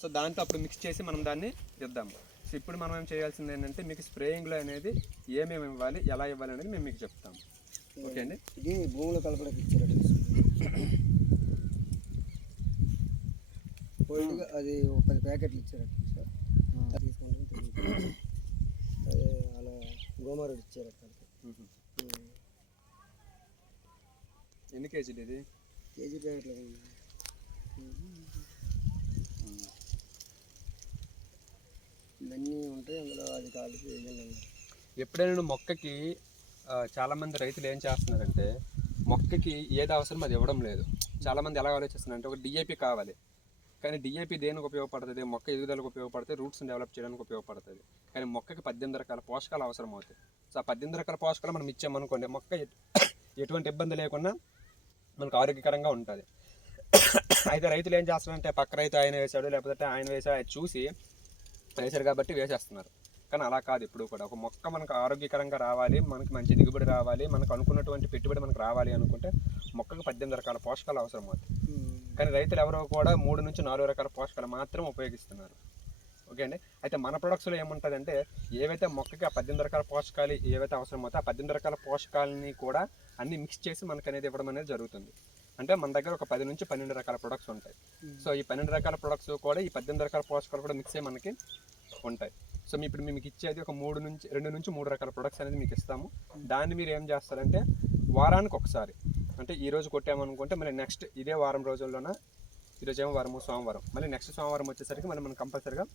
So దాంతో అప్పుడు mix చేసి మనం దాన్ని ఇద్దాము. సో ఇప్పుడు మనం ఏం చేయాల్సింది ఏంటంటే మీకు స్ప్రేయింగ్లో అనేది ఏమేమి ఇవ్వాలి, ఎలా ఇవ్వాలి అనేది మేము మీకు చెప్తాము. ఓకే అండి. ఇది భూమిలో కలపడానికి ఇచ్చారు అది 10 ప్యాకెట్లు ఇచ్చారట సార్. తీసుకుంటాం అదే అలా గోమారుడు ఇచ్చారట. ఎన్ని కేజీలు ఇది? కేజీ ప్యాకెట్లు ఇవన్నీ ఉంటాయి అందులో, అది కలిపి వేయాలి. ఎప్పుడైనా మొక్కకి చాలామంది రైతులు ఏం చేస్తున్నారంటే మొక్కకి ఏది అవసరం అది ఇవ్వడం లేదు. చాలామంది ఎలా ఆలోచిస్తున్నారంటే ఒక డిఏపి కావాలి, కానీ డిఏపి దేనికి ఉపయోగపడుతుంది? మొక్క ఎదుగుదలకు ఉపయోగపడుతుంది, రూట్స్ని డెవలప్ చేయడానికి ఉపయోగపడుతుంది. కానీ మొక్కకి 18 రకాల పోషకాలు అవసరం అవుతాయి. సో ఆ 18 రకాల పోషకాలు మనం ఇచ్చామనుకోండి, మొక్క ఎటువంటి ఇబ్బంది లేకుండా మనకు ఆరోగ్యకరంగా ఉంటుంది. అయితే రైతులు ఏం చేస్తారంటే పక్క రైతు ఆయన వేసాడు, లేకపోతే ఆయన వేసాడు, అది చూసి వేసారు కాబట్టి వేసేస్తున్నారు. కానీ అలా కాదు. ఇప్పుడు కూడా ఒక మొక్క మనకు ఆరోగ్యకరంగా రావాలి, మనకి మంచి దిగుబడి రావాలి, మనకు అనుకున్నటువంటి పెట్టుబడి మనకు రావాలి అనుకుంటే మొక్కకు 18 రకాల పోషకాలు అవసరం అవుతాయి. కానీ రైతులు ఎవరో కూడా 3 నుంచి 4 రకాల పోషకాలు మాత్రం ఉపయోగిస్తున్నారు. ఓకే అండి. అయితే మన ప్రొడక్ట్స్లో ఏముంటుందంటే ఏవైతే మొక్కకి ఆ 18 రకాల పోషకాలు ఏవైతే అవసరం అవుతాయో ఆ 18 రకాల పోషకాలని కూడా అన్ని మిక్స్ చేసి మనకు అనేది ఇవ్వడం అనేది జరుగుతుంది. అంటే మన దగ్గర ఒక 10 నుంచి 12 రకాల ప్రొడక్ట్స్ ఉంటాయి. సో ఈ 12 రకాల ప్రొడక్ట్స్ కూడా ఈ 18 రకాల పోషకాలు కూడా మిక్స్ అయ్యి మనకి ఉంటాయి. సో ఇప్పుడు మీకు ఇచ్చేది ఒక 2 నుంచి 3 రకాల ప్రొడక్ట్స్ అనేది మీకు ఇస్తాము. దాన్ని మీరు ఏం చేస్తారంటే వారానికి ఒకసారి, అంటే ఈరోజు కొట్టామనుకుంటే మళ్ళీ నెక్స్ట్ ఇదే వారం రోజుల్లోన, ఈరోజు ఏమో వారము సోమవారం, మళ్ళీ నెక్స్ట్ సోమవారం వచ్చేసరికి మళ్ళీ మనం కంపల్సరీగా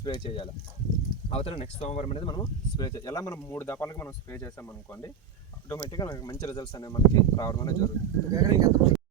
స్ప్రే చేయాలి. అవతల నెక్స్ట్ సోమవారం అనేది మనం స్ప్రే చేయాలి. ఎలా మనం 3 దపాలకు మనం స్ప్రే చేసామనుకోండి, ఆటోమేటిక్గా మనకి మంచి రిజల్ట్స్ అనేవి మనకి రావడం అనేది జరుగుతుంది.